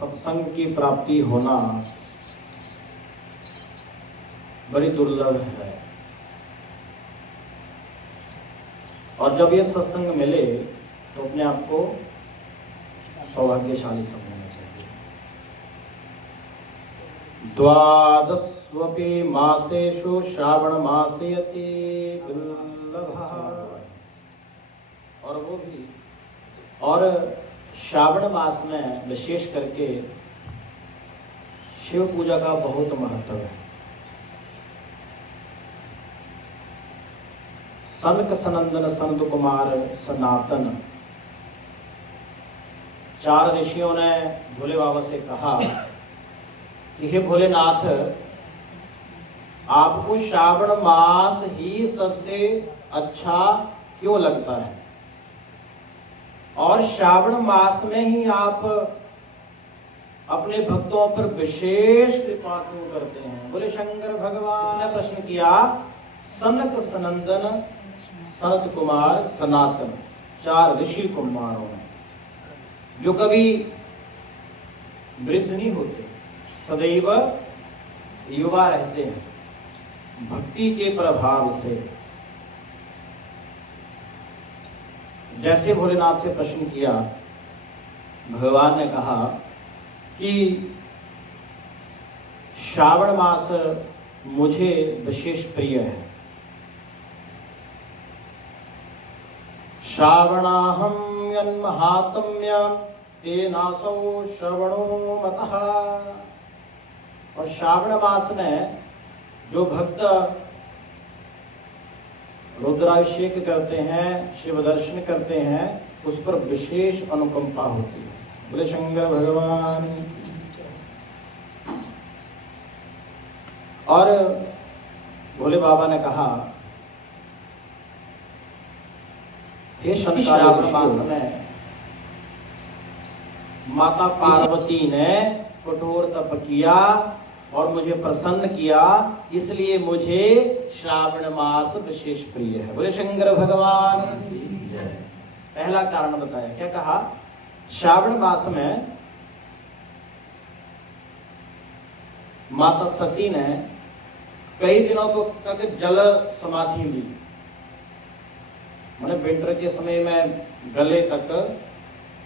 सत्संग की प्राप्ति होना बड़ी दुर्लभ है। और जब ये सत्संग मिले तो अपने आप को सौभाग्यशाली समझना चाहिए। द्वादशवपि मासेषु श्रावण मासे अति दुर्लभः। और श्रावण मास में विशेष करके शिव पूजा का बहुत महत्व है। सनक सनंदन सनत कुमार सनातन, 4 ऋषियों ने भोले बाबा से कहा कि हे भोलेनाथ, आपको श्रावण मास ही सबसे अच्छा क्यों लगता है और श्रावण मास में ही आप अपने भक्तों पर विशेष कृपा क्यों करते हैं? बोले शंकर भगवान ने प्रश्न किया। सनक सनंदन सनत कुमार सनातन, 4 ऋषि कुमारों ने, जो कभी वृद्ध नहीं होते, सदैव युवा रहते हैं भक्ति के प्रभाव से। जैसे भोलेनाथ से प्रश्न किया, भगवान ने कहा कि श्रावण मास मुझे विशेष प्रिय है। श्रावणाहं यन्महात्म्य तेनासौ श्रवणो मतः। और श्रावण मास में जो भक्त रुद्राभिषेक करते हैं, शिव दर्शन करते हैं, उस पर विशेष अनुकंपा होती है। बोले शंकर भगवान। और भोले बाबा ने कहा, हे श्रावण मास में माता पार्वती ने कठोर तप किया और मुझे प्रसन्न किया, इसलिए मुझे श्रावण मास विशेष प्रिय है। बोले शंकर भगवान। पहला कारण बताया, क्या कहा? श्रावण मास में माता सती ने कई दिनों तक जल समाधि ली। मैंने विंटर के समय में गले तक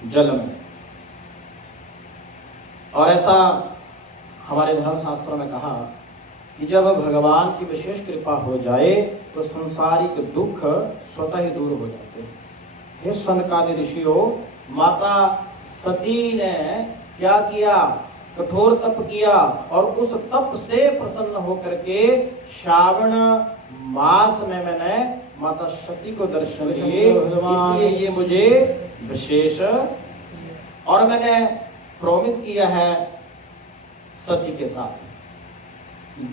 जल में। और ऐसा हमारे धर्म शास्त्रों में कहा कि जब भगवान की विशेष कृपा हो जाए तो संसारिक दुख स्वतः ही दूर हो जाते हैं। हे सनकादि ऋषियों, माता सती ने क्या किया? कठोर तप किया और उस तप से प्रसन्न होकर के श्रावण मास में मैंने माता सती को दर्शन दिए, इसलिए ये मुझे विशेष। और मैंने प्रॉमिस किया है सती के साथ,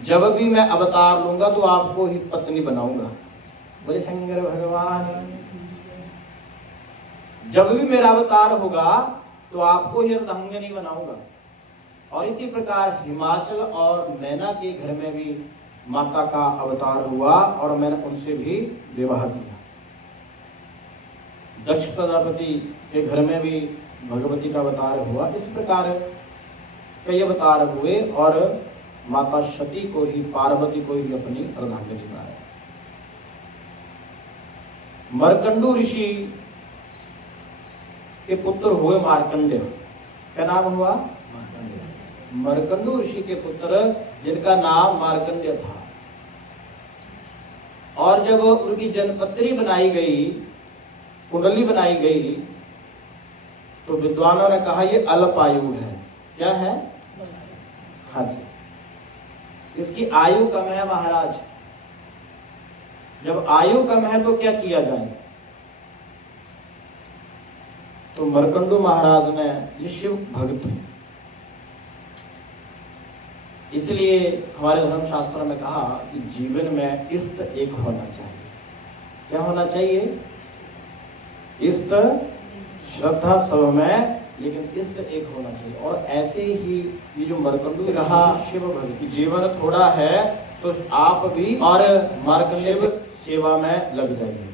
जब भी मैं अवतार लूंगा तो आपको ही पत्नी बनाऊंगा। बोले शंकर भगवान। जब भी मेरा अवतार होगा तो आपको ही अर्धांगिनी बनाऊंगा। और इसी प्रकार हिमाचल और मैना के घर में भी माता का अवतार हुआ और मैंने उनसे भी विवाह किया। दक्ष प्रजापति के घर में भी भगवती का अवतार हुआ। इस प्रकार कई अवतार हुए और माता सती को ही, पार्वती को ही अपनी अर्धांगिनी बनाया। मरकंडू ऋषि के पुत्र हुए मार्कंडेय। क्या नाम हुआ? मरकंडू ऋषि के पुत्र, जिनका नाम मार्कंडेय था। और जब उनकी जन्मपत्री बनाई गई, कुंडली बनाई गई, तो विद्वानों ने कहा ये अल्पायु है। क्या है? हाँ जी, इसकी आयु कम है महाराज। जब आयु कम है तो क्या किया जाए? तो मरकंडू महाराज ने, ये शिव भक्त है, इसलिए हमारे धर्म शास्त्रों में कहा कि जीवन में इष्ट एक होना चाहिए। क्या होना चाहिए? इष्ट श्रद्धा सब में, लेकिन इष्ट एक होना चाहिए। और ऐसे ही ये जो मरकंडू ने कहा शिव भक्त, जीवन थोड़ा है तो आप भी और मार्कंडेय सेवा में लग जाइए।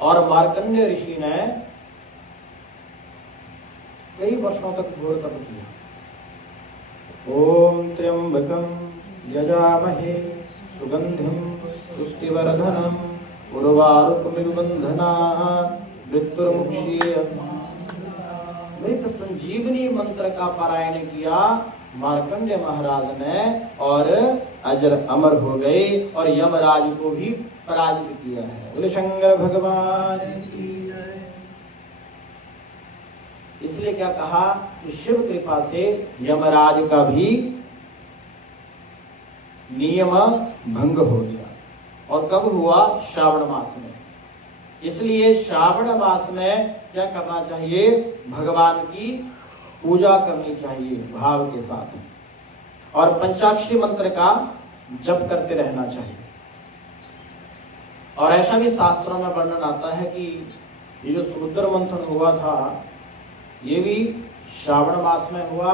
और मार्कंडेय ऋषि ने कई वर्षों तक घोर तप किया। ओम त्र्यंबकम यजामहे सुगंधिम पुष्टिवर्धनम उर्वारुकमिव मृत्युर्मुक्षीयते। मृत संजीवनी मंत्र का पारायण किया मार्कंडेय महाराज ने और अजर अमर हो गए और यमराज को भी पराजित किया है। बोले शंकर भगवान की जय। इसलिए क्या कहा कि शिव कृपा से यमराज का भी नियम भंग हो गया। और कब हुआ? श्रावण मास में। इसलिए श्रावण मास में क्या करना चाहिए? भगवान की पूजा करनी चाहिए भाव के साथ और पंचाक्षरी मंत्र का जप करते रहना चाहिए। और ऐसा भी शास्त्रों में वर्णन आता है कि ये जो समुद्र मंथन हुआ था ये भी श्रावण मास में हुआ।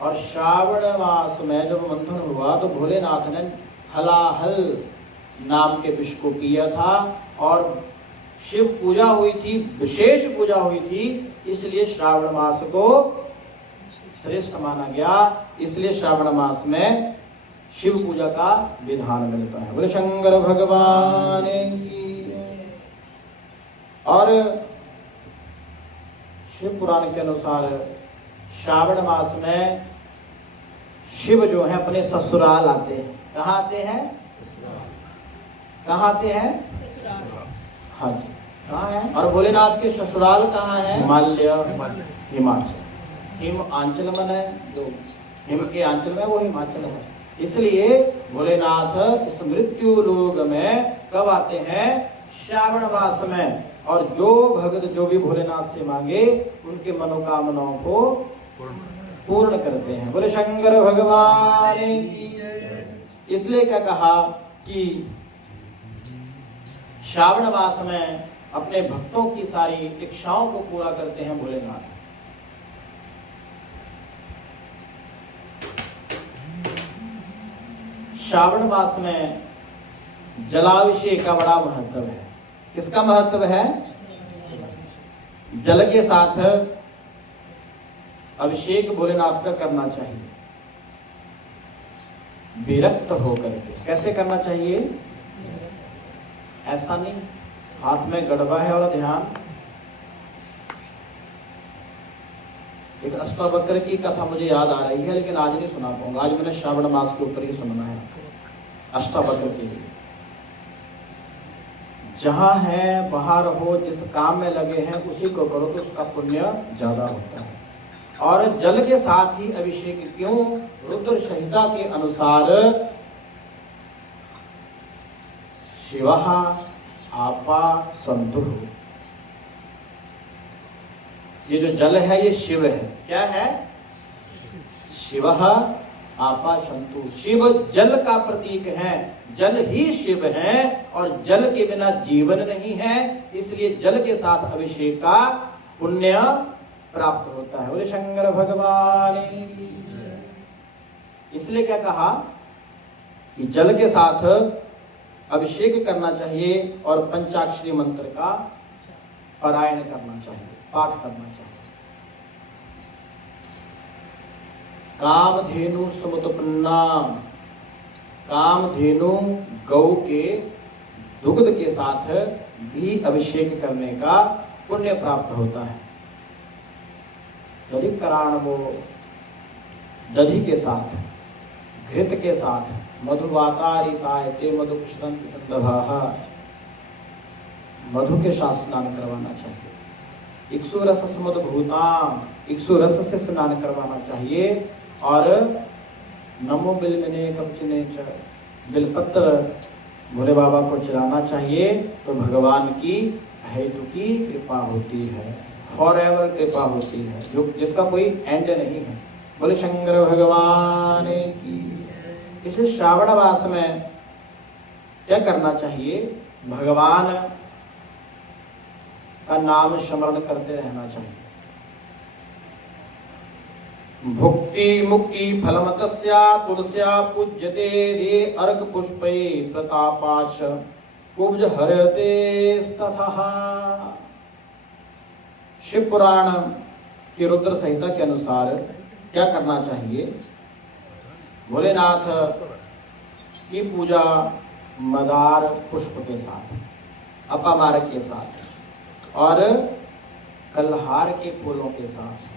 और श्रावण मास में जब मंथन हुआ तो भोलेनाथ ने हलाहल नाम के विष को पिया था और शिव पूजा हुई थी, विशेष पूजा हुई थी। इसलिए श्रावण मास को श्रेष्ठ माना गया। इसलिए श्रावण मास में शिव पूजा का विधान मिलता है। बोले शंकर भगवान की। और शिव पुराण के अनुसार श्रावण मास में शिव जो है अपने ससुराल आते हैं। कहाँ आते हैं? कहाँ आते हैं? हाँ जी, कहाँ है? और भोलेनाथ के ससुराल कहाँ है? हिमालय, हिमाचल। हिम आंचल मन है, जो हिम के आंचल में वो हिमाचल है। इसलिए भोलेनाथ इस मृत्यु लोक में कब आते हैं? श्रावण मास में। और जो भक्त जो भी भोलेनाथ से मांगे उनके मनोकामनाओं को पूर्ण करते हैं। बोले शंकर भगवान की। इसलिए क्या कहा कि श्रावण मास में अपने भक्तों की सारी इच्छाओं को पूरा करते हैं भोलेनाथ। श्रावण मास में जलाभिषेक का बड़ा महत्व है। किसका महत्व है? जल के साथ अभिषेक भोलेनाथ का करना चाहिए विरक्त होकर के। कैसे करना चाहिए? ऐसा नहीं हाथ में गड़बा है और ध्यान। एक अष्टावक्र की कथा मुझे याद आ रही है लेकिन आज नहीं सुना पाऊंगा। आज मैंने श्रावण मास के ऊपर ही सुनना है अष्टावक्र के लिए। जहां है वहां रहो, जिस काम में लगे हैं उसी को करो तो उसका पुण्य ज्यादा होता है। और जल के साथ ही अभिषेक क्यों? रुद्र संहिता के अनुसार शिवः आपा सन्तु। ये जो जल है ये शिव है। क्या है? शिवः आपा सन्तु। शिव जल का प्रतीक है। जल ही शिव है और जल के बिना जीवन नहीं है। इसलिए जल के साथ अभिषेक का पुण्य प्राप्त होता है। बोले शंकर भगवान। इसलिए क्या कहा कि जल के साथ अभिषेक करना चाहिए और पंचाक्षरी मंत्र का पारायण करना चाहिए, पाठ करना चाहिए। कामधेनु समुत्पन्ना। कामधेनु गौ के दुग्ध के साथ भी अभिषेक करने का पुण्य प्राप्त होता है। दधि कराणवो, दधि के साथ, घृत के साथ, मधुवातारितायते मधुकृष्णन्ति संदभाः, मधु के साथ स्नान करवाना चाहिए। इक्षु रस समुद्भूताम, इक्षु रस से स्नान करवाना चाहिए। और नमो बिल्वने कवचने च, बिलपत्र भोले बाबा को चढ़ाना चाहिए तो भगवान की हेतु की कृपा होती है, फॉरएवर कृपा होती है, जो जिसका कोई एंड नहीं है। बोले शंकर भगवान की। इसलिए श्रावण मास में क्या करना चाहिए? भगवान का नाम स्मरण करते रहना चाहिए। भुक्ति मुक्ति फलमतस्या तुलस्या पूज्यते रे अर्क पुष्पे प्रतापाश कुब्ज हरते तथा। शिव पुराण कि रुद्र संहिता के अनुसार क्या करना चाहिए। भोलेनाथ की पूजा मदार पुष्प के साथ, अपामारक के साथ और कल्हार के फूलों के साथ,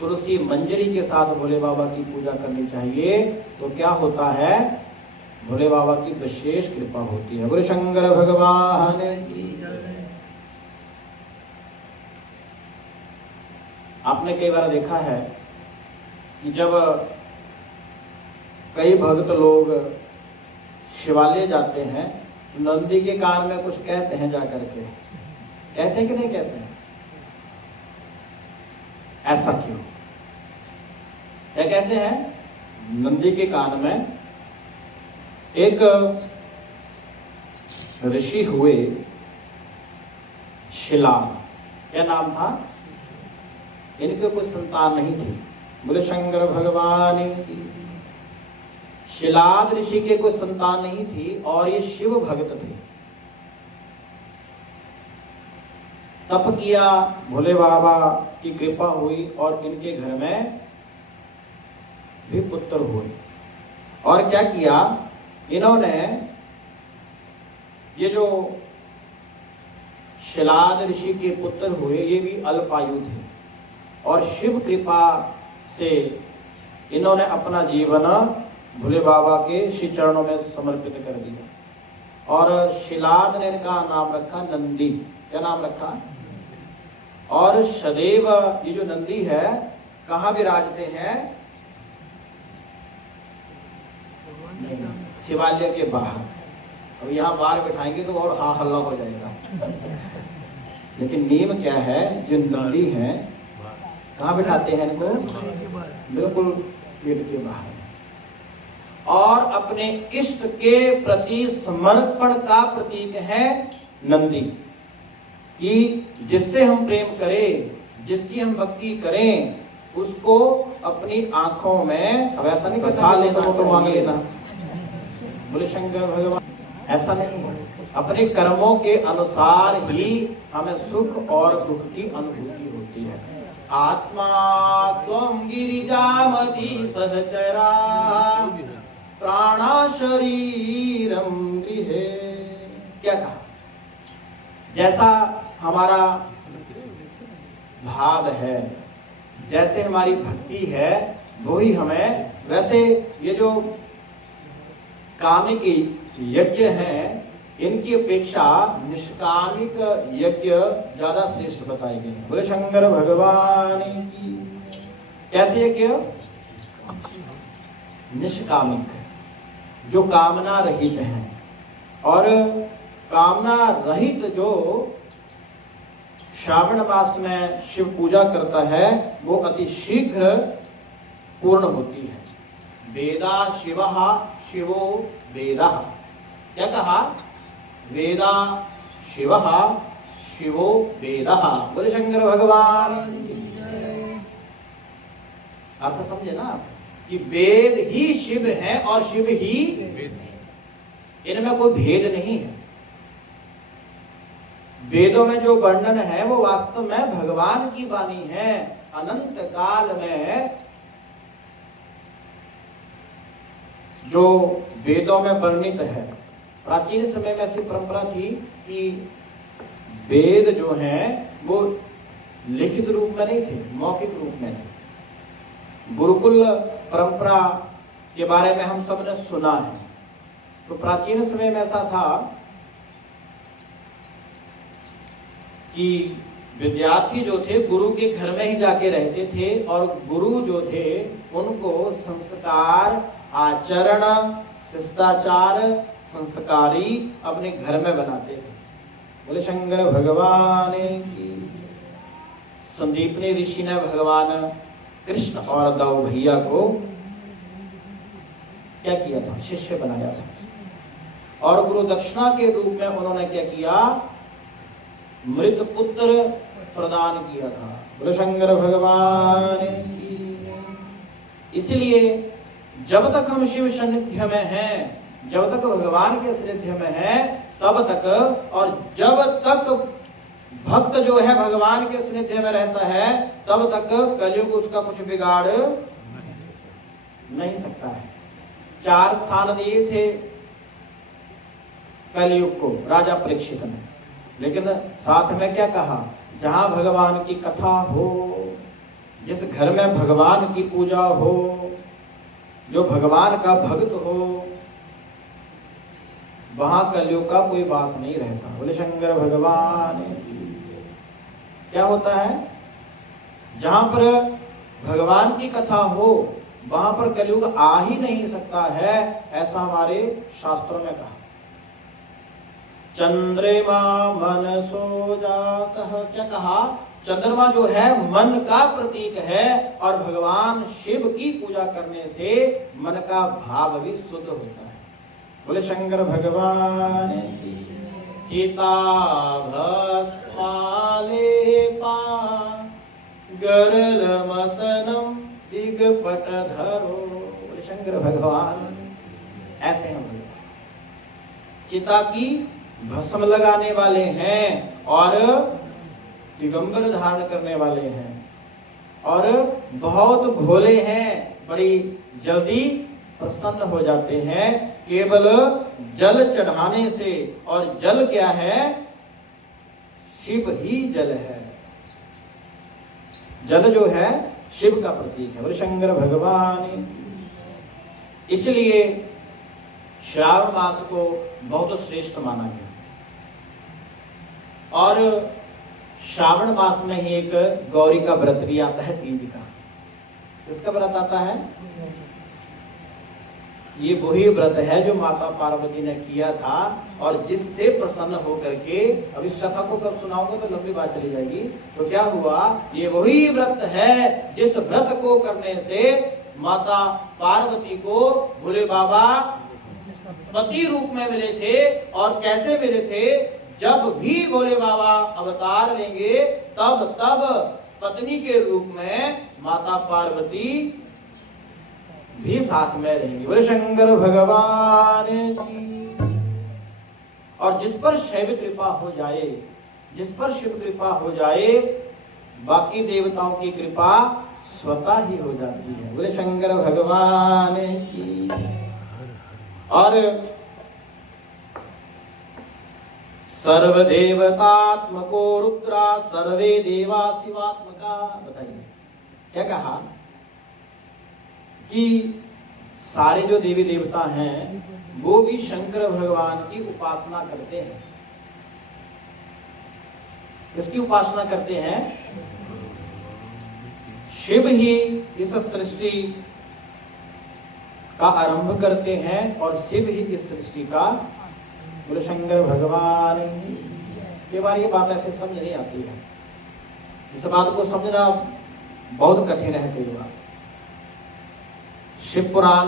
तुलसी मंजरी के साथ भोले बाबा की पूजा करनी चाहिए। तो क्या होता है, भोले बाबा की विशेष कृपा होती है। बोले शंकर भगवान की जय। आपने कई बार देखा है कि जब कई भक्त लोग शिवालय जाते हैं तो नंदी के कान में कुछ कहते हैं, जा करके कहते हैं कि नहीं कहते हैं? ऐसा क्यों? क्या कहते हैं? नंदी के कान में एक ऋषि हुए शिलाद, क्या नाम था? इनके कोई संतान नहीं थी। बोले शंकर भगवान की। शिलाद ऋषि के कोई संतान नहीं थी और ये शिव भक्त थे। तप किया, भोले बाबा की कृपा हुई और इनके घर में भी पुत्र हुए। और क्या किया इन्होंने, ये जो शिलाद ऋषि के पुत्र हुए ये भी अल्पायु थे और शिव कृपा से इन्होंने अपना जीवन भोले बाबा के श्री चरणों में समर्पित कर दिया। और शिलाद ने इनका नाम रखा नंदी। क्या नाम रखा? और सदैव ये जो नंदी है कहाँ विराजते हैं? शिवालय के बाहर। अब यहाँ बाहर बैठाएंगे तो और हा हल्ला हो जाएगा। लेकिन नियम क्या है, जो नंदी है कहाँ बिठाते हैं इनको? बिल्कुल गेट के बाहर। और अपने इष्ट के प्रति समर्पण का प्रतीक है नंदी, कि जिससे हम प्रेम करें, जिसकी हम भक्ति करें, उसको अपनी आंखों में, अब ऐसा नहीं बसा लेना हो तो मांग लेना, बोले शंकर भगवान, ऐसा नहीं है। अपने कर्मों के अनुसार ही हमें सुख और दुख की अनुभूति होती है। आत्मा त्वं गिरिजामति सहचरा प्राणा शरीरम गृहे। क्या कहा? जैसा हमारा भाव है, जैसे हमारी भक्ति है, वही हमें, वैसे ये जो कामिक यज्ञ हैं इनकी अपेक्षा निष्कामिक यज्ञ ज्यादा श्रेष्ठ बताए गए हैं। बोले शंकर भगवान की। कैसे यज्ञ? निष्कामिक, जो कामना रहित हैं। और कामना रहित जो श्रावण मास में शिव पूजा करता है वो अति शीघ्र पूर्ण होती है। वेदा शिवः शिवो वेदः। क्या कहा? वेदा शिवः शिवो वेदः। बोले शंकर भगवान। अर्थ समझे ना आप, कि वेद ही शिव है और शिव ही इनमें कोई भेद नहीं है। वेदों में जो वर्णन है वो वास्तव में भगवान की वाणी है। अनंत काल में जो वेदों में वर्णित है, प्राचीन समय में ऐसी परंपरा थी कि वेद जो हैं वो लिखित रूप में नहीं थे, मौखिक रूप में थे। गुरुकुल परंपरा के बारे में हम सब ने सुना है। तो प्राचीन समय में ऐसा था कि विद्यार्थी जो थे गुरु के घर में ही जाके रहते थे और गुरु जो थे उनको संस्कार, आचरण, शिष्टाचार, संस्कारी अपने घर में बनाते थे। बोले शंकर भगवान की। संदीपनी ऋषि ने भगवान कृष्ण और दाऊ भैया को क्या किया था? शिष्य बनाया था। और गुरु दक्षिणा के रूप में उन्होंने क्या किया? मृत पुत्र प्रदान किया था। बोले शंकर भगवान की। इसलिए जब तक हम शिव सानिध्य में हैं, जब तक भगवान के सानिध्य में हैं, तब तक, और जब तक भक्त जो है भगवान के सानिध्य में रहता है तब तक कलयुग उसका कुछ बिगाड़ नहीं सकता है। 4 स्थान दिए थे कलयुग को राजा परीक्षित ने, लेकिन साथ में क्या कहा, जहां भगवान की कथा हो, जिस घर में भगवान की पूजा हो, जो भगवान का भक्त हो, वहां कलयुग का कोई वास नहीं रहता। बोले शंकर भगवान। क्या होता है, जहां पर भगवान की कथा हो वहां पर कलयुग आ ही नहीं सकता है, ऐसा हमारे शास्त्रों में कहा। चंद्रमा मनसो जातः, क्या कहा, चंद्रमा जो है मन का प्रतीक है और भगवान शिव की पूजा करने से मन का भाव भी शुद्ध होता है। बोले शंकर भगवान की। चिता भस्मालेपा गरलमसनम दिगपट धरो। बोले शंकर भगवान। ऐसे हम चिता की भस्म लगाने वाले हैं और दिगंबर धारण करने वाले हैं और बहुत भोले हैं, बड़ी जल्दी प्रसन्न हो जाते हैं केवल जल चढ़ाने से। और जल क्या है, शिव ही जल है। जल जो है शिव का प्रतीक है। बोले शंकर भगवान। इसलिए श्रावण मास को बहुत श्रेष्ठ माना गया। और श्रावण मास में ही एक गौरी का व्रत भी आता है, तीज का। किसका व्रत आता है, ये वही व्रत है जो माता पार्वती ने किया था और जिससे प्रसन्न होकर के, अब इस कथा को कब सुनाऊंगा तो लंबी बात चली जाएगी। तो क्या हुआ, ये वही व्रत है जिस व्रत को करने से माता पार्वती को भोले बाबा पति रूप में मिले थे। और कैसे मिले थे, जब भी भोले बाबा अवतार लेंगे तब तब पत्नी के रूप में माता पार्वती भी साथ में रहेंगी। बोले शंकर भगवान की। और जिस पर शैव कृपा हो जाए, जिस पर शिव कृपा हो जाए, बाकी देवताओं की कृपा स्वतः ही हो जाती है। बोले शंकर भगवान की। और सर्वदेवतात्मको रुद्रा सर्वे देवा शिवात्मका। बताइए क्या कहा कि सारे जो देवी देवता हैं वो भी शंकर भगवान की उपासना करते हैं। किसकी उपासना करते हैं, शिव ही इस सृष्टि का आरंभ करते हैं और शिव ही इस सृष्टि का। बोले शंकर भगवान के बारे ये बात ऐसे समझ नहीं आती है। इस बात को समझना बहुत कठिन है कई बार। शिव पुराण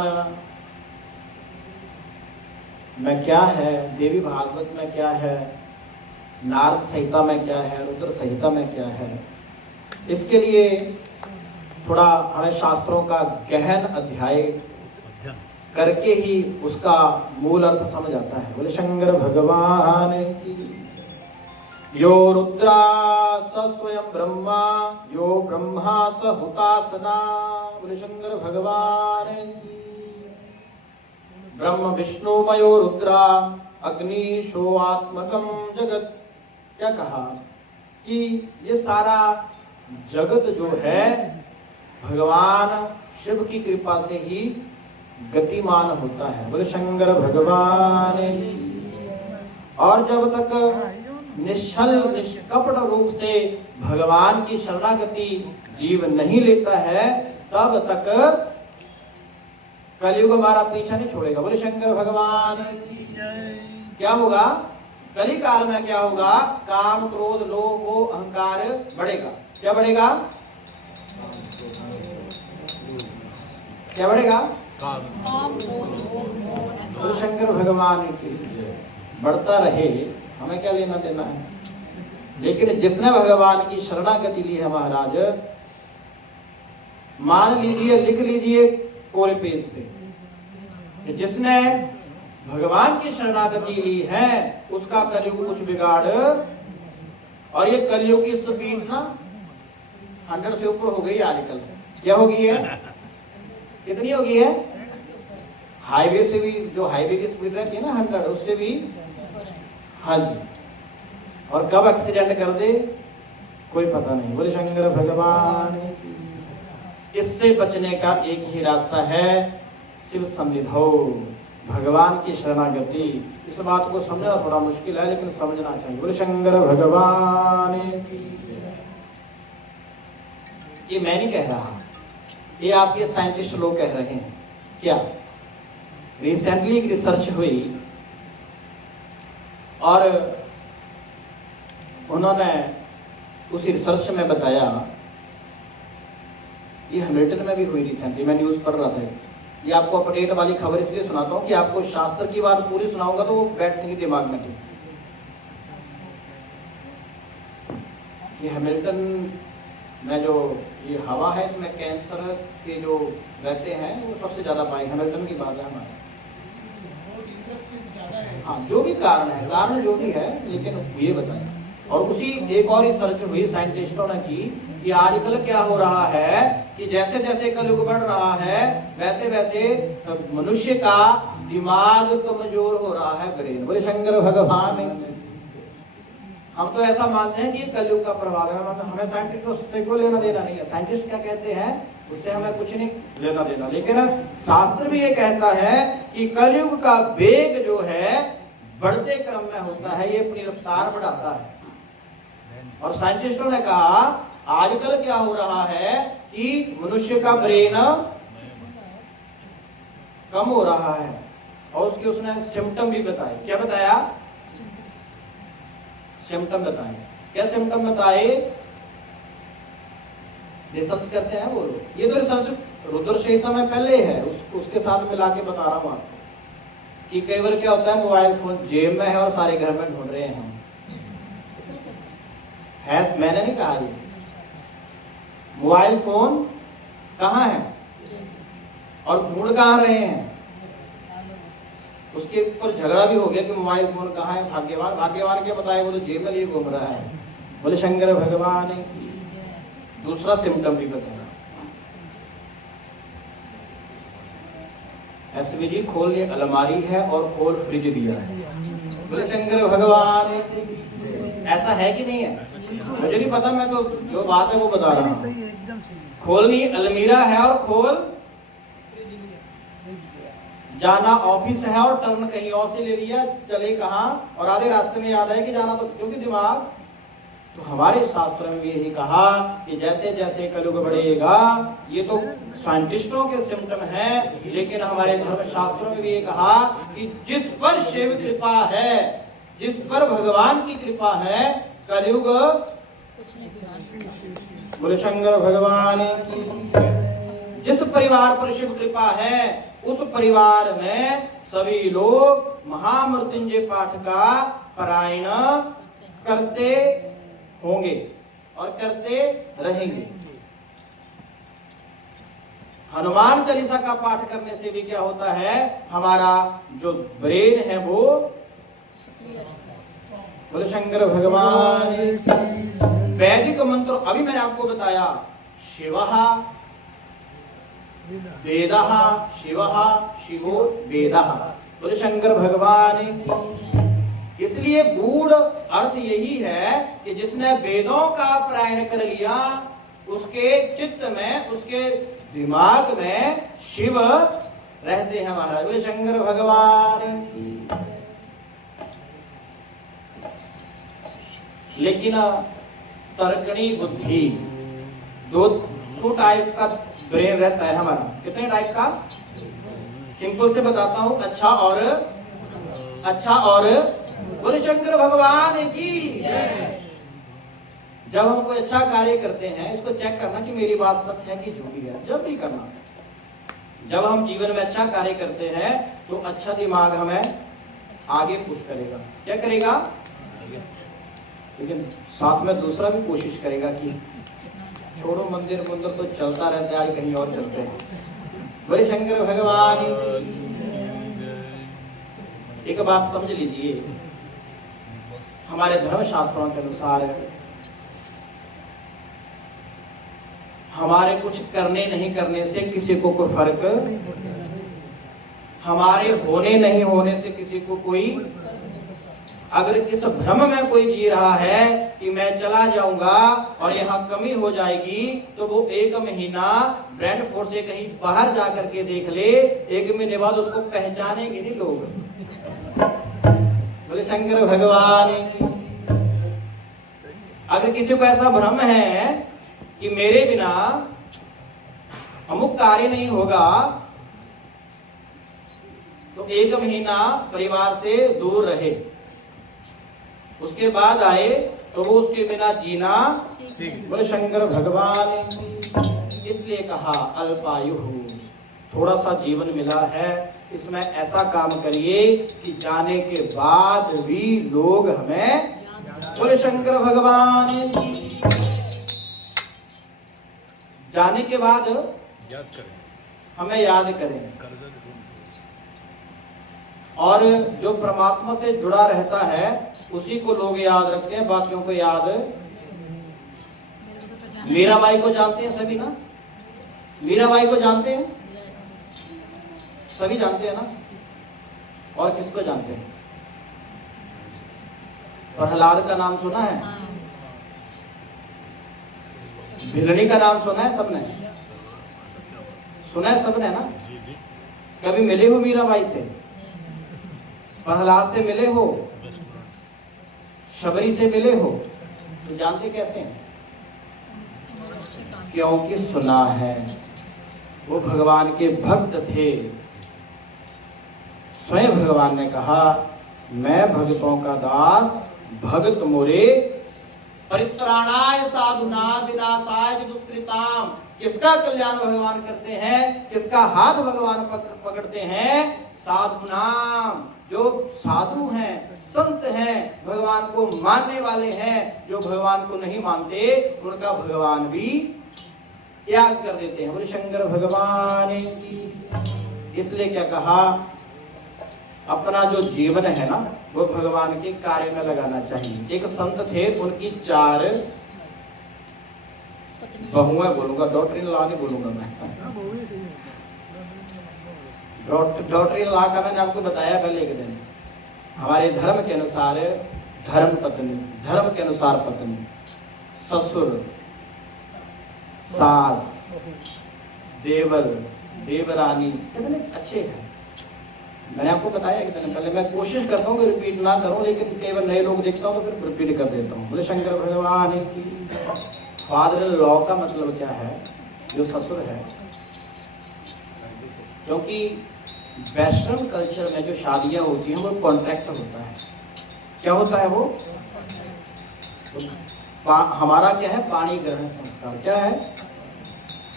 में क्या है, देवी भागवत में क्या है, नारद संहिता में क्या है, रुद्र संहिता में क्या है, इसके लिए थोड़ा हमें शास्त्रों का गहन अध्याय करके ही उसका मूल अर्थ समझ आता है। बोले शंकर भगवान की। यो रुद्रा स स्वयं ब्रह्मा यो ब्रह्मा स हुतासना। बोले शंकर भगवान की। ब्रह्म विष्णुमयो रुद्रा अग्निशो आत्मकम जगत। क्या कहा कि ये सारा जगत जो है भगवान शिव की कृपा से ही गतिमान होता है। बोले शंकर भगवान। और जब तक निश्चल निष्कपट रूप से भगवान की शरणागति जीव नहीं लेता है तब तक कलयुग हमारा पीछा नहीं छोड़ेगा। बोले शंकर भगवान की जय। क्या होगा, कली काल में क्या होगा, काम क्रोध लोभ मोह अहंकार बढ़ेगा। क्या बढ़ेगा, क्या बढ़ेगा, बोले शंकर भगवान की बढ़ता रहे, हमें क्या लेना देना है। लेकिन जिसने भगवान की शरणागति ली है महाराज, मान लीजिए, लिख लीजिए कोरे पेज पे, जिसने भगवान की शरणागति ली है उसका कलयुग कुछ बिगाड़ और ये कलयुग की स्पीड ना 100 से ऊपर हो गई आजकल। क्या हो गई है? कितनी हो गई है? हाईवे से भी, जो हाईवे की स्पीड रहती है ना 100, उससे भी। हाँ जी। और कब एक्सीडेंट कर दे कोई पता नहीं। बोले शंकर भगवान। इससे बचने का एक ही रास्ता है, शिव सन्निधौ, भगवान की शरणागति। इस बात को समझना थोड़ा मुश्किल है, लेकिन समझना चाहिए। बोले शंकर भगवान की। ये मैं नहीं कह रहा, ये आपके साइंटिस्ट लोग कह रहे हैं। क्या? रिसेंटली एक रिसर्च हुई और उन्होंने उस रिसर्च में बताया, ये हैमिल्टन में भी हुई रिसेंटली, मैं न्यूज पढ़ रहा था। ये आपको अपडेट वाली खबर इसलिए सुनाता हूं कि आपको शास्त्र की बात पूरी सुनाऊंगा तो वो बैठेगी दिमाग में ठीक से। ये हैमिल्टन में जो ये हवा है, इसमें कैंसर के जो रहते हैं वो सबसे ज्यादा पाए। हैमिल्टन की बात है हमारे। हाँ, जो भी कारण है, कारण जो भी है, लेकिन ये बताएं। और उसी एक और रिसर्च हुई साइंटिस्टों ने की कि आजकल क्या हो रहा है कि जैसे जैसे कलयुग बढ़ रहा है वैसे वैसे मनुष्य का दिमाग कमजोर हो रहा है, ब्रेन। बोले शंकर भगवान। हम तो ऐसा मानते हैं कि कलयुग का प्रभाव है, हमें साइंटिस्ट को लेना देना नहीं है। साइंटिस्ट क्या कहते हैं उससे हमें कुछ नहीं लेना देना, लेकिन शास्त्र भी ये कहता है कि कलयुग का वेग जो है बढ़ते क्रम में होता है, ये अपनी रफ्तार बढ़ाता है। और साइंटिस्टों ने कहा आजकल क्या हो रहा है कि मनुष्य का ब्रेन कम हो रहा है। और उसके उसने सिम्टम भी बताए। क्या बताया? सिम्टम बताए। क्या सिम्टम बताए? रिसर्च करते हैं वो लोग। ये तो रिसर्च रुद्र क्षेत्र में पहले है, उसके साथ मिला के बता रहा हूं आपको कि कई बार क्या होता है, मोबाइल फोन जेब में है और सारे घर में ढूंढ रहे हैं। मैंने नहीं कहा, ये मोबाइल फोन कहाँ है और ढूंढ कहाँ रहे हैं। उसके ऊपर झगड़ा भी हो गया कि मोबाइल फोन कहाँ है। भाग्यवान क्या बताए, वो तो जेब में लिए घूम रहा है। बोले शंकर भगवान की। दूसरा सिम्टम भी बताया, एसवीजी खोल ये अलमारी है और खोल फ्रिज दिया है। बोले शंकर भगवान। ऐसा है कि नहीं है? मुझे नहीं पता, मैं तो जो बात है वो बता रहा हूँ। खोलनी अलमीरा है और खोल जाना ऑफिस है और टर्न कहीं और से ले लिया, चले कहाँ और आधे रास्ते में याद है कि जाना तो, क्योंकि दिमाग। तो हमारे शास्त्रों में भी यही कहा कि जैसे जैसे कलयुग बढ़ेगा, ये तो साइंटिस्टों के सिम्टम हैं, लेकिन हमारे धर्म शास्त्रों में भी ये कहा कि जिस पर शिव कृपा है, जिस पर भगवान की कृपा है, कलयुग। बोले शंकर भगवान की। जिस परिवार पर शिव कृपा है उस परिवार में सभी लोग महामृत्युंजय पाठ का पारायण करते होंगे और करते रहेंगे। हनुमान चालीसा का पाठ करने से भी क्या होता है, हमारा जो ब्रेन है वो। बोले शंकर भगवान। वैदिक मंत्र अभी मैंने आपको बताया, शिवः वेदः, शिवः शिवो वेदः। बोले शंकर भगवान की। इसलिए गूढ़ अर्थ यही है कि जिसने वेदों का पारायण कर लिया, उसके चित्त में, उसके दिमाग में शिव रहते हैं महाराज। बोले शंकर भगवान की। लेकिन तर्कणी बुद्धि, दो टाइप का ब्रेन रहता है हमारा। कितने टाइप का? सिंपल से बताता हूं, अच्छा और बोले शंकर भगवान की। जब हम कोई अच्छा कार्य करते हैं, इसको चेक करना कि मेरी बात सच है कि झूठी है। जब भी करना, जब हम जीवन में अच्छा कार्य करते हैं तो अच्छा दिमाग हमें आगे पुश करेगा। क्या करेगा? लेकिन साथ में दूसरा भी कोशिश करेगा कि छोड़ो, मंदिर तो चलता रहता है, आज कहीं और चलते हैं। बोले शंकर भगवान। एक बात समझ लीजिए, हमारे धर्म शास्त्रों के अनुसार हमारे कुछ करने नहीं करने से किसी को कोई फर्क, हमारे होने नहीं होने से किसी को कोई, अगर इस भ्रम में कोई जी रहा है कि मैं चला जाऊंगा और यहाँ कमी हो जाएगी, तो वो 1 महीना ब्रैंडफोर्ड से कहीं बाहर जा करके देख ले, 1 महीने बाद उसको पहचानेंगे नहीं लोग। बोले शंकर भगवान की। अगर किसी को ऐसा भ्रम है कि मेरे बिना अमुक कार्य नहीं होगा, तो 1 महीना परिवार से दूर रहे, उसके बाद आए तो वो उसके बिना जीना। बोले शंकर भगवान। इसलिए कहा अल्पायु, थोड़ा सा जीवन मिला है, इसमें ऐसा काम करिए कि जाने के बाद भी लोग हमें, बोले शंकर भगवान, जाने के बाद हमें याद करें। और जो परमात्मा से जुड़ा रहता है उसी को लोग याद रखते हैं, बाकियों को याद। मीराबाई को जानते हैं सभी ना? मीराबाई को जानते हैं सभी, जानते हैं ना? और किसको जानते हैं? प्रहलाद का नाम सुना है? भिलनी का नाम सुना है सबने? सुना है सबने ना? कभी मिले हो मीराबाई से? प्रहलाद से मिले हो? शबरी से मिले हो? तो जानते कैसे हैं? क्योंकि सुना है। वो भगवान के भक्त थे। स्वयं भगवान ने कहा, मैं भक्तों का दास, भक्त मोरे परित्राणाय साधुना विनाशाय दुष्कृताम। किसका कल्याण भगवान करते हैं? किसका हाथ भगवान पकड़ते हैं? साधुनाम, जो साधु हैं, संत हैं, भगवान को मानने वाले हैं। जो भगवान को नहीं मानते उनका भगवान भी त्याग कर देते हैं। बोले शंकर भगवान की। इसलिए क्या कहा, अपना जो जीवन है ना वो भगवान के कार्य में लगाना चाहिए। एक संत थे, उनकी 4 बहुएं, बोलूंगा डॉटर इन लॉ नहीं बोलूंगा मैं, डॉटर इन लॉ का मैंने आपको बताया कल एक दिन। हमारे धर्म के अनुसार धर्म पत्नी, धर्म के अनुसार पत्नी, ससुर, सास, देवर, देवरानी, कितने अच्छे हैं। मैंने आपको बताया एक दिन पहले, मैं कोशिश करता हूँ कि रिपीट ना करूं, लेकिन कई बार नए लोग देखता हूं तो फिर रिपीट कर देता हूं। बोले शंकर भगवान की। फादर इन लॉ का मतलब क्या है? जो ससुर है। क्योंकि वेस्टर्न कल्चर में जो शादियां होती हैं वो कॉन्ट्रैक्ट होता है। क्या होता है वो? हमारा क्या है? पाणी ग्रहण संस्कार। क्या है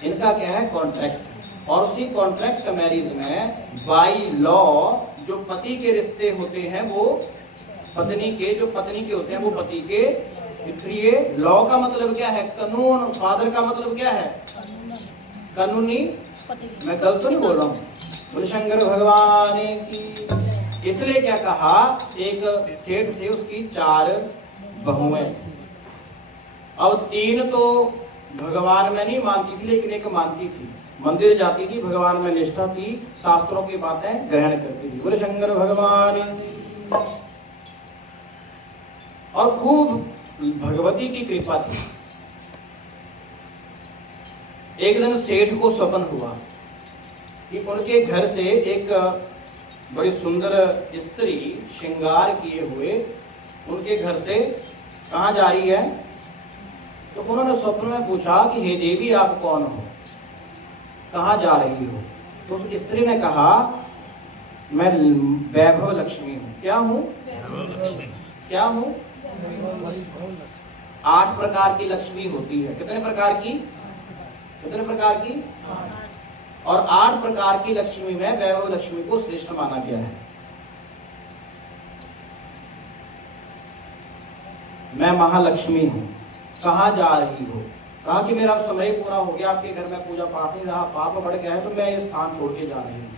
इनका? क्या है? कॉन्ट्रैक्ट। और उसी कॉन्ट्रैक्ट मैरिज में बाई लॉ जो पति के रिश्ते होते हैं वो पत्नी के, जो पत्नी के होते हैं वो पति के। इसलिए लॉ का मतलब क्या है? कानून। फादर का मतलब क्या है? कानूनी। मैं गलत तो नहीं बोल रहा हूँ? बोले शंकर भगवान की। इसलिए क्या कहा, एक सेठ थे, उसकी 4 बहुएं। अब 3 तो भगवान में नहीं मानती थी, लेकिन एक मानती थी, मंदिर जाती थी, भगवान में निष्ठा थी, शास्त्रों की बातें ग्रहण करती थी। बोले शंकर भगवान। और खूब भगवती की कृपा थी। एक दिन सेठ को स्वप्न हुआ कि उनके घर से एक बड़ी सुंदर स्त्री श्रृंगार किए हुए उनके घर से कहाँ जा रही है। तो उन्होंने स्वप्न में पूछा कि हे देवी, आप कौन हो, कहाँ जा रही हो? तो उस स्त्री ने कहा, मैं वैभव लक्ष्मी हूँ। क्या हूँ? क्या हूँ? 8 प्रकार की लक्ष्मी होती है। कितने प्रकार की? कितने प्रकार की? और 8 प्रकार की लक्ष्मी में वैभव लक्ष्मी को श्रेष्ठ माना गया है। मैं महालक्ष्मी हूँ। कहाँ जा रही हो? कहा कि मेरा समय पूरा हो गया, आपके घर में पूजा पाठ नहीं रहा, पाप बढ़ गया है, तो मैं ये स्थान छोड़ के जा रही हूँ।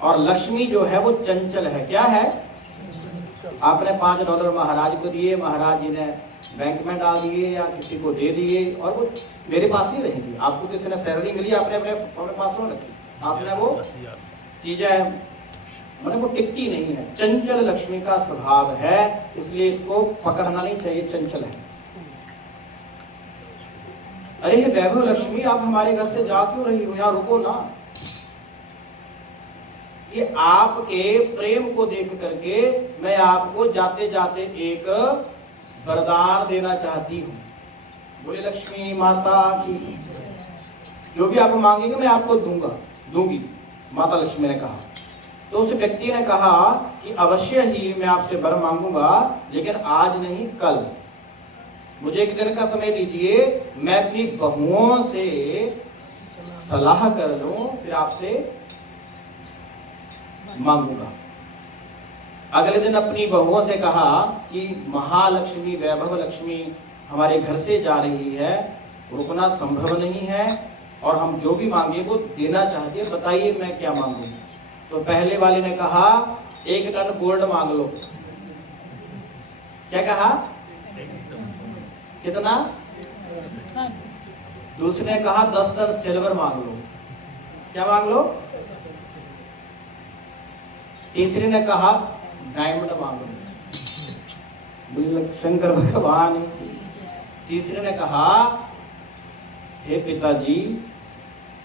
और लक्ष्मी जो है वो चंचल है। क्या है? आपने $5 महाराज को दिए, महाराज जी ने बैंक में डाल दिए या किसी को दे दिए और वो मेरे पास ही रहेगी। आपको किसी ने सैलरी मिली, आपने अपने अपने पास तो रखी, आपने वो चीजें मतलब वो टिकती नहीं है। चंचल लक्ष्मी का स्वभाव है, इसलिए इसको पकड़ना नहीं चाहिए, चंचल है। अरे हे वैभव लक्ष्मी, आप हमारे घर से जा क्यों रही हो, यहाँ रुको ना। कि आपके प्रेम को देख करके मैं आपको जाते जाते एक वरदान देना चाहती हूँ। बोले लक्ष्मी माता की, जो भी आप मांगेंगे मैं आपको दूंगी, माता लक्ष्मी ने कहा। तो उस व्यक्ति ने कहा कि अवश्य ही मैं आपसे वर मांगूंगा, लेकिन आज नहीं कल, मुझे एक दिन का समय दीजिए, मैं अपनी बहुओं से सलाह कर लूं, फिर आपसे मांगूंगा। अगले दिन अपनी बहुओं से कहा कि महालक्ष्मी वैभव लक्ष्मी हमारे घर से जा रही है, रुकना संभव नहीं है और हम जो भी मांगे वो देना चाहती है, बताइए मैं क्या मांगू। तो पहले वाले ने कहा 1 टन गोल्ड मांग लो। क्या कहा, कितना? दूसरे ने कहा 10 टन सिल्वर मांग लो। क्या मांग लो? तीसरे ने कहा डायमंड मांग लो। शंकर भगवान। तीसरे ने कहा हे पिताजी,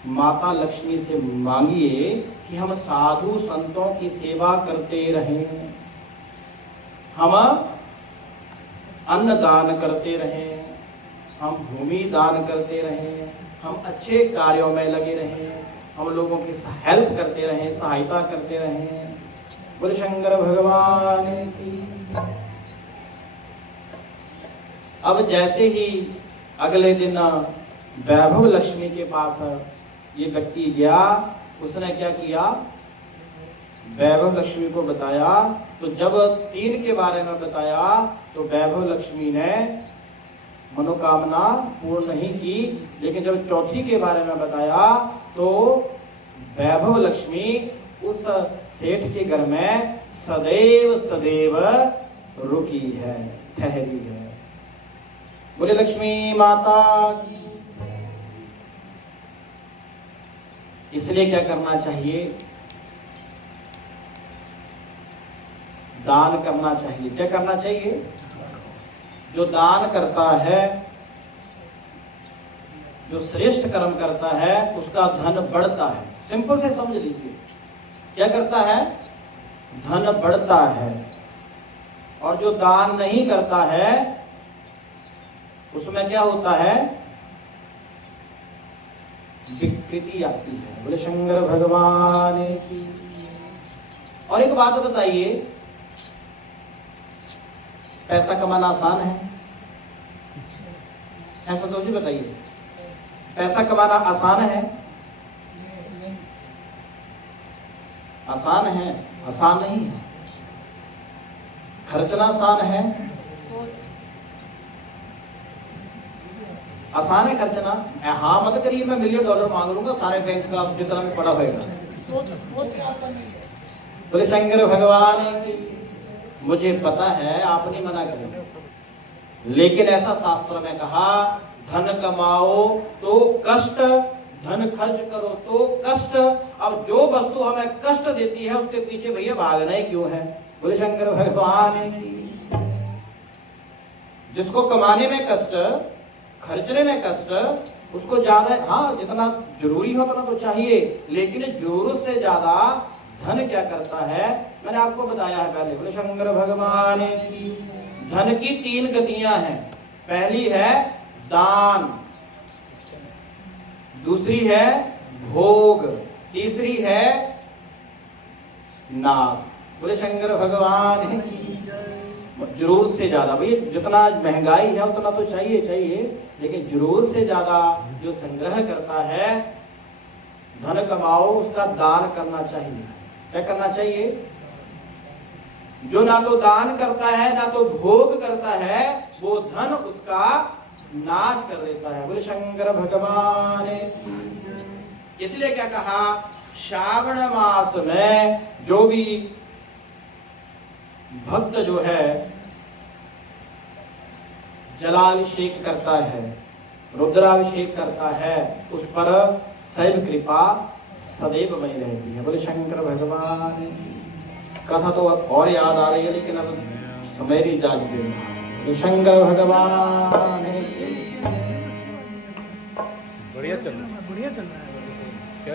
माता लक्ष्मी से मांगिए कि हम साधु संतों की सेवा करते रहें, हम अन्न दान करते रहें, हम भूमि दान करते रहें, हम अच्छे कार्यों में लगे रहें, हम लोगों की हेल्प करते रहें, सहायता करते रहें। बोले शंकर भगवान की। अब जैसे ही अगले दिन वैभव लक्ष्मी के पास ये व्यक्ति गया, उसने क्या किया, वैभव लक्ष्मी को बताया। तो जब 3 के बारे में बताया तो वैभव लक्ष्मी ने मनोकामना पूर्ण नहीं की, लेकिन जब 4थी के बारे में बताया तो वैभव लक्ष्मी उस सेठ के घर में सदैव सदैव रुकी है, ठहरी है। बोले लक्ष्मी माता की। इसलिए क्या करना चाहिए, दान करना चाहिए। क्या करना चाहिए? जो दान करता है, जो श्रेष्ठ कर्म करता है, उसका धन बढ़ता है। सिंपल से समझ लीजिए, क्या करता है? धन बढ़ता है। और जो दान नहीं करता है उसमें क्या होता है? विकृति आती है। बोले शंकर भगवान की। और एक बात बताइए, पैसा कमाना आसान है? ऐसा तो जी बताइए, पैसा कमाना आसान है? आसान है? आसान नहीं है। खर्चना आसान है? आसान है खर्चना? हाँ मत करिए, मैं $1 मिलियन मांग लूंगा, सारे बैंक का जितना भी पड़ा होगा। बोले शंकर भगवान की। मुझे पता है आप नहीं मना करेंगे, लेकिन ऐसा शास्त्र में कहा, धन कमाओ तो कष्ट, धन खर्च करो तो कष्ट। अब जो वस्तु हमें कष्ट देती है उसके पीछे भैया भागना ही क्यों है? बोले शंकर भगवान की। जिसको कमाने में कष्ट, खर्चने में कष्ट, उसको ज्यादा, हाँ जितना जरूरी हो उतना तो चाहिए, लेकिन जरूरत से ज्यादा धन क्या करता है, मैंने आपको बताया है पहले। बोले शंकर भगवान की। धन की 3 गतियां हैं। पहली है दान, दूसरी है भोग, तीसरी है नाश। बोले शंकर भगवान की। जरूरत से ज्यादा, भाई जितना महंगाई है उतना तो चाहिए, लेकिन जरूरत से ज्यादा जो संग्रह करता है, धन कमाओ, उसका दान करना चाहिए। क्या करना चाहिए? जो ना तो दान करता है ना तो भोग करता है, वो धन उसका नाश कर देता है। बोले शंकर भगवान की। इसलिए क्या कहा, श्रावण मास में जो भी भक्त जो है जलाभिषेक करता है, रुद्राभिषेक करता है, उस पर शैव कृपा सदैव बनी रहती है। बोले शंकर भगवान। कथा तो और याद आ रही है लेकिन अब समय भी इजाजत दे रहा है। बोले शंकर भगवान। बढ़िया चल रहा है।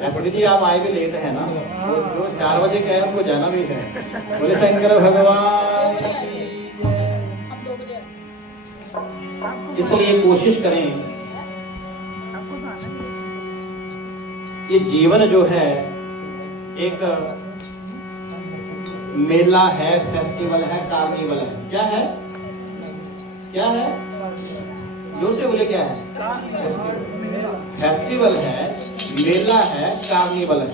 एसपी जी आप आए भी लेट है ना, जो 4 बजे कहे उनको जाना भी है। बोले शंकर भगवान। इसलिए कोशिश करें, ये जीवन जो है एक मेला है, फेस्टिवल है, कार्निवल है। क्या है? क्या है? जोर से बोले क्या है? फेस्टिवल है, मेला है, कार्निवल है।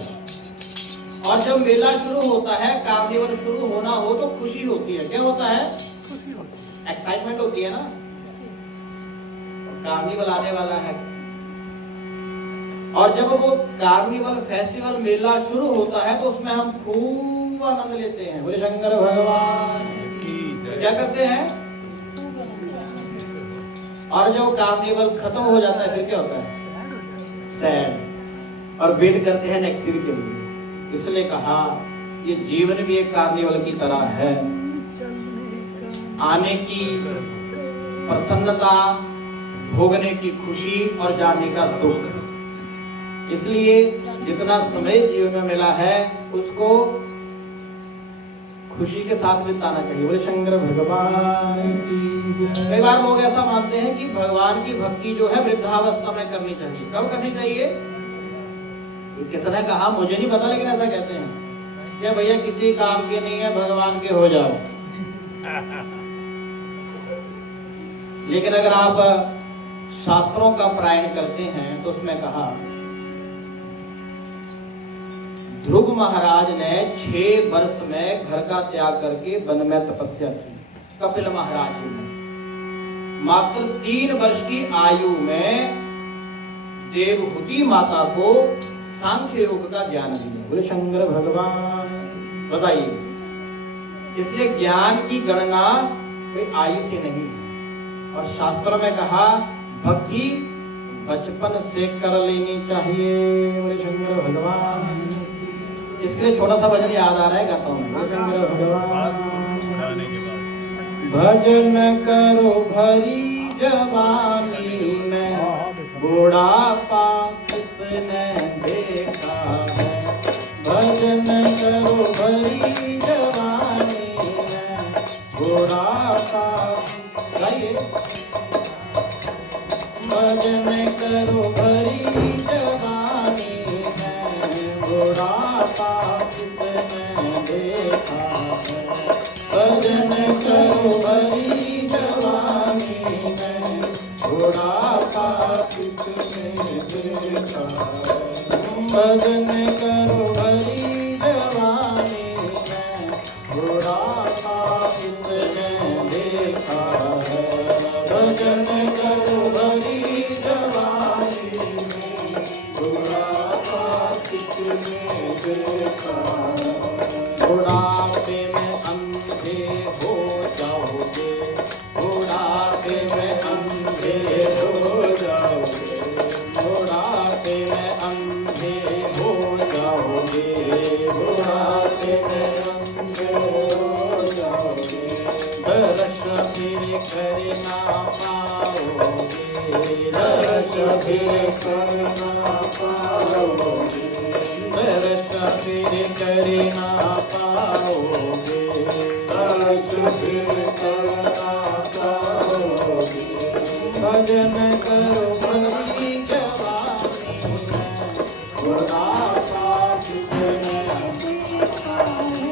और जब मेला शुरू होता है, कार्निवल शुरू होना हो तो खुशी होती है। क्या होता है? एक्साइटमेंट होती है ना, कार्निवल आने वाला है। और जब वो कार्निवल, फेस्टिवल, मेला शुरू होता है तो उसमें हम खूब आनंद लेते हैं। बोले शंकर भगवान। क्या करते हैं? और जब कार्निवल खत्म हो जाता है फिर क्या होता है? सैड। और वेट करते हैं नेक्स्ट ईयर के लिए। इसलिए कहा ये जीवन भी एक कार्निवल की तरह है। आने की प्रसन्नता, भोगने की खुशी और जाने का दुख। इसलिए जितना समय जीवन में मिला है उसको खुशी के साथ बिताना चाहिए। बोले शंकर भगवान की। कई बार लोग ऐसा मानते हैं कि भगवान की भक्ति जो है वृद्धावस्था में करनी चाहिए। कब करनी चाहिए? किसने कहा मुझे नहीं पता, लेकिन ऐसा कहते हैं क्या भैया किसी काम के नहीं है, भगवान के हो जाओ। लेकिन अगर आप शास्त्रों का पारायण करते हैं तो उसमें कहा ध्रुव महाराज ने 6 वर्ष में घर का त्याग करके वन में तपस्या की। कपिल महाराज जी ने मात्र 3 वर्ष की आयु में देवहूति माता को सांख्य योग का ज्ञान दिया। बोले शंकर भगवान। बताइए, इसलिए ज्ञान की गणना कोई आयु से नहीं है। और शास्त्रों में कहा भक्ति बचपन से कर लेनी चाहिए। बोले शंकर भगवान। इसके लिए छोटा सा भजन याद आ रहा है, गाता हूँ। बोले शंकर भगवान। भजन करो भरी जवानी में, बुढ़ापा किसने देखा है। भजन करो भरी जवानी में, बुढ़ापा। गाइए। भजन करो भरी जवानी में, बुढ़ापा किसने देखा है। भजन करो भरी जवानी में, बुढ़ापा किसने देखा है। भजन करो भरी जवानी में, बुढ़ापा किसने देखा है। भजन करो भरी जवानी में, बुढ़ापा किसने देखा है। बुढ़ापे में अंधे हो जाओगे, बुढ़ापे में अंधे हो जाओगे, बुढ़ापे में अंधे हो जाओगे, बुढ़ापे में अंधे हो जाओगे। दर्श फिर कर ना पाओगे, दर्श फिर कर ना पाओगे, दर्श फिर कर ना पाओगे, दर्श फिर कर ना पाओगे। भजन करो भरी जवानी में, बुढ़ापा किसने देखा है।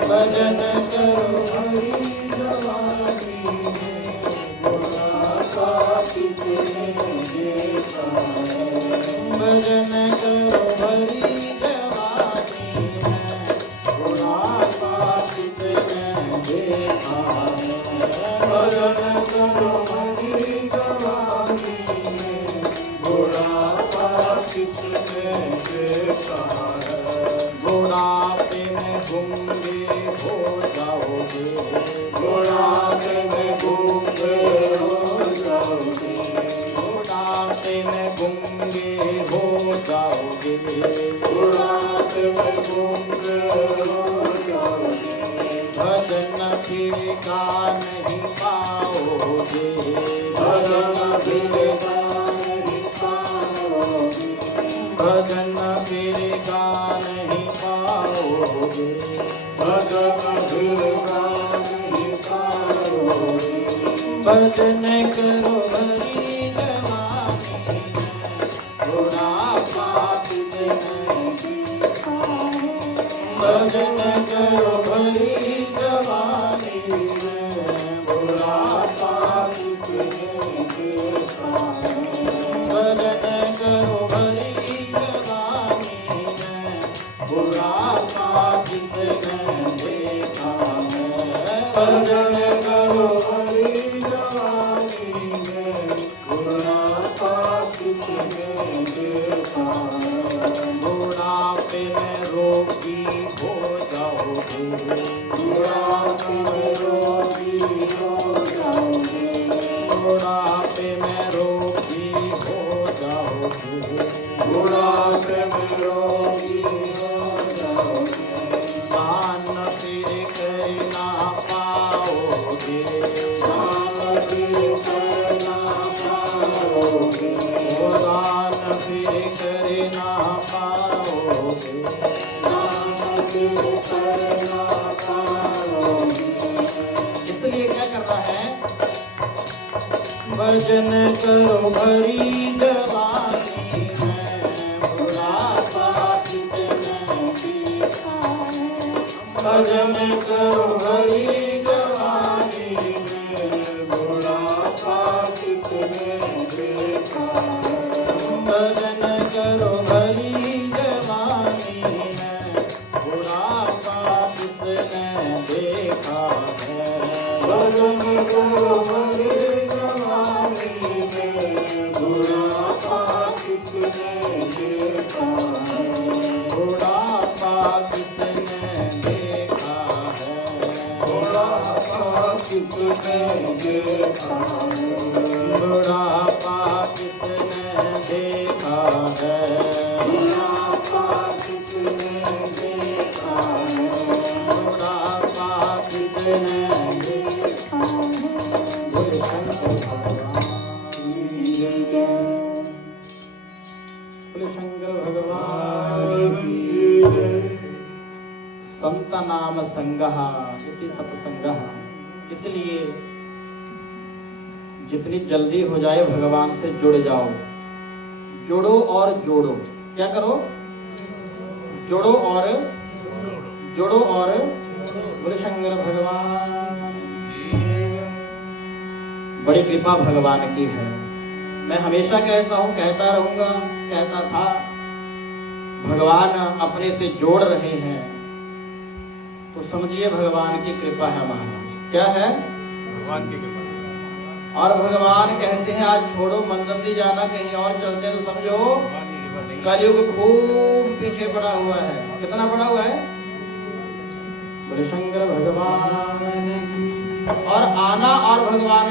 भजन करो भरी जवानी में, बुढ़ापा किसने देखा है। भजन करो भरी जवानी में, बुढ़ापा किसने देखा है। भजन करो भरी जवानी में, बुढ़ापा किसने देखा है। बुढ़ापे में गूंगे हो जाओगे, बुढ़ापे में गूंगे हो बुढ़ापे में गूंगे हो जाओगे, बुढ़ापे में गूंगे हो जाओगे, भजन फिर गा नहीं पाओगे, भजन फिर गा नहीं पाओगे, भजन फिर गा नहीं पाओगे, भजन फिर गा नहीं पाओगे, भजन करो हरि जवानी में, बुढ़ापा किसे नहीं देखा है, भजन करो हरि जवानी में, बुढ़ापा किसे नहीं देखा है, भजन करो हरि जवानी में, बुढ़ापा किसे नहीं देखा है, भजन करो हरि जवानी में, बुढ़ापा किसे नहीं देखा है, बुढ़ापे में रोगी हो जाओगे, बुढ़ापे में रोगी हो जाओगे, बुढ़ापे में रोगी हो जाओगे, बुढ़ापे में रोगी हो जाओगे, दान फिर कर ना पाओगे, दान फिर कर ना पाओगे, दान फिर कर ना पाओगे, दान फिर कर ना पाओगे। इसलिए क्या करना है, भजन करो हरि जवानी में, बुढ़ापा किसे नहीं देखा है, भजन करो हरि जवानी में, बुढ़ापा किसे नहीं देखा है, भजन करो हरि जवानी में, बुढ़ापा किसे नहीं देखा है, भजन करो हरि जवानी में, बुढ़ापा किसे नहीं देखा है, बुढ़ापा किसे नहीं देखा है, बुढ़ापा किसे नहीं देखा है, बुढ़ापा किसे नहीं देखा है, बुढ़ापा किसे नहीं देखा है, बुढ़ापा किसे नहीं देखा है। बोले शंकर भगवान की जय, बोले शंकर भगवान की जय। संत नाम संगः इति सत्संगः, इसलिए जितनी जल्दी हो जाए भगवान से जुड़ जाओ, जुड़ो और जोड़ो, क्या करो, जोड़ो और जोड़ो और, बोले शंकर भगवान की जय। बड़ी कृपा भगवान की है। मैं हमेशा कहता हूँ, कहता रहूंगा, कहता था, भगवान अपने से जोड़ रहे हैं तो समझिए भगवान की कृपा है महाराज। क्या है? भगवान की कृपा। और भगवान कहते हैं आज छोड़ो, मंदिर नहीं जाना, कहीं और चलते हैं, तो समझो कलयुग खूब पीछे पड़ा हुआ है। कितना पड़ा हुआ है? बोले शंकर भगवान की। और आना और भगवान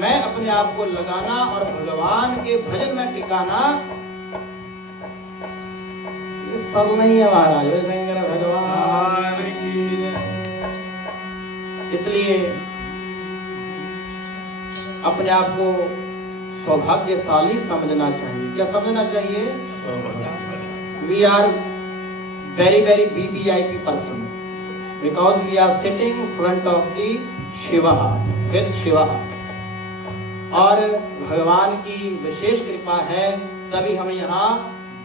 मैं अपने आप को लगाना और भगवान के भजन में टिकाना, ये सब नहीं है महाराज। बोले शंकर भगवान की। इसलिए अपने आप को सौभाग्यशाली समझना चाहिए। क्या समझना चाहिए? We are very very VVIP person because we are sitting front of the Shiva with Shiva. और भगवान की विशेष कृपा है तभी हम यहाँ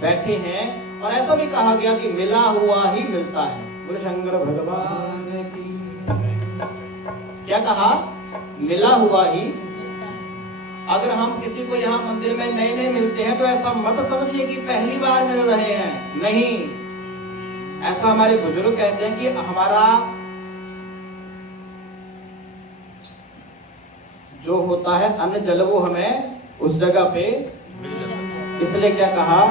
बैठे हैं। और ऐसा भी कहा गया कि मिला हुआ ही मिलता है। बोले शंकर भगवान की। क्या कहा? मिला हुआ ही। अगर हम किसी को यहाँ मंदिर में नए नए मिलते हैं तो ऐसा मत समझिए कि पहली बार मिल रहे हैं। नहीं, ऐसा हमारे बुजुर्ग कहते हैं कि हमारा जो होता है अन्न जल वो हमें उस जगह पे। इसलिए क्या कहा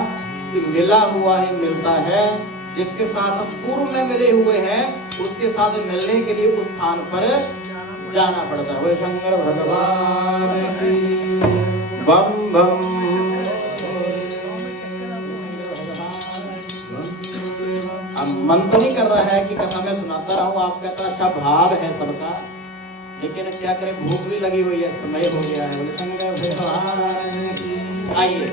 कि मिला हुआ ही मिलता है। जिसके साथ हम पूर्व में मिले हुए हैं उसके साथ मिलने के लिए उस स्थान पर जाना पड़ता है। बोले शंकर भगवान की। बम बम मन तो नहीं कर रहा है कि कथा मैं सुनाता रहूं, आप कहता अच्छा भाव है सबका, लेकिन क्या करें भूख भी लगी हुई है, समय हो गया है। बोले शंकर भगवान की। आइए,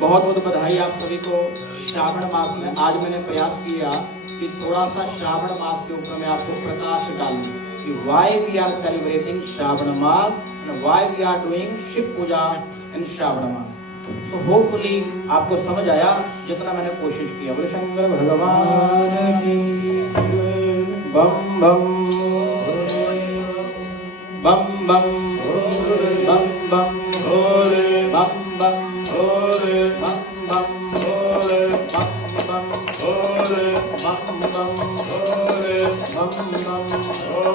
बहुत बहुत बधाई आप सभी को। श्रावण मास में आज मैंने प्रयास किया कि थोड़ा सा श्रावण मास के ऊपर मैं आपको प्रकाश डालूं कि why we are celebrating Shravan maas and why we are doing Shiv puja in Shravan maas. So hopefully आपको समझ आया जितना मैंने कोशिश किया। बोले शंकर भगवान की। बम बम बम बम बम बम भोले, बम बम भोले, बम बम भोले, बम बम भोले, बम बम भोले, बम बम भोले, बम बम भोले, बम बम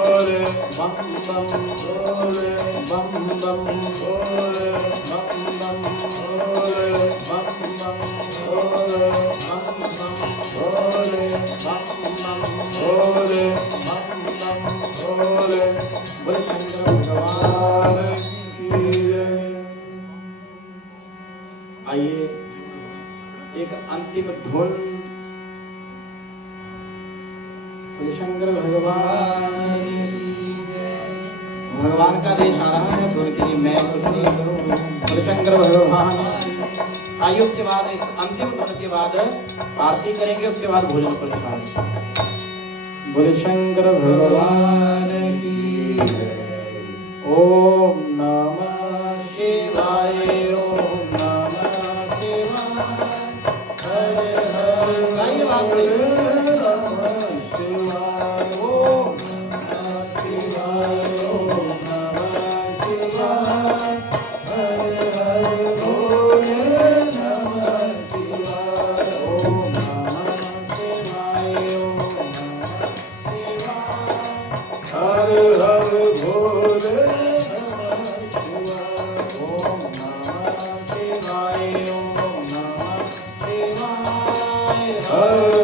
भोले, बम बम भोले, बम बम भोले, बम बम भोले, बम बम भोले, बम बम भोले। बोले शंकर भगवान की जय। आइए एक अंतिम धुन। बोले शंकर भगवान की जय। भगवान का देश आ रहा है, धुन के लिए मैं कुछ नहीं करूंगा। बोले शंकर भगवान। आइए उसके बाद इस अंतिम धुन के बाद आरती करेंगे, उसके बाद भोजन प्रसाद। बोले शंकर भगवान की जय। ओम नमः शिवाय, ओम नमः शिवाय, हरे हरे। गाइए बात नमः शिवाय, ओम नमः शिवाय, ओम नमः शिवाय, हरे हरे भोले नमः शिवाय, ओम नमः शिवाय, ओम नमः शिवाय, हरे हरे भोले नमः शिवाय, ओम नमः शिवाय, ओम नमः शिवाय, हरे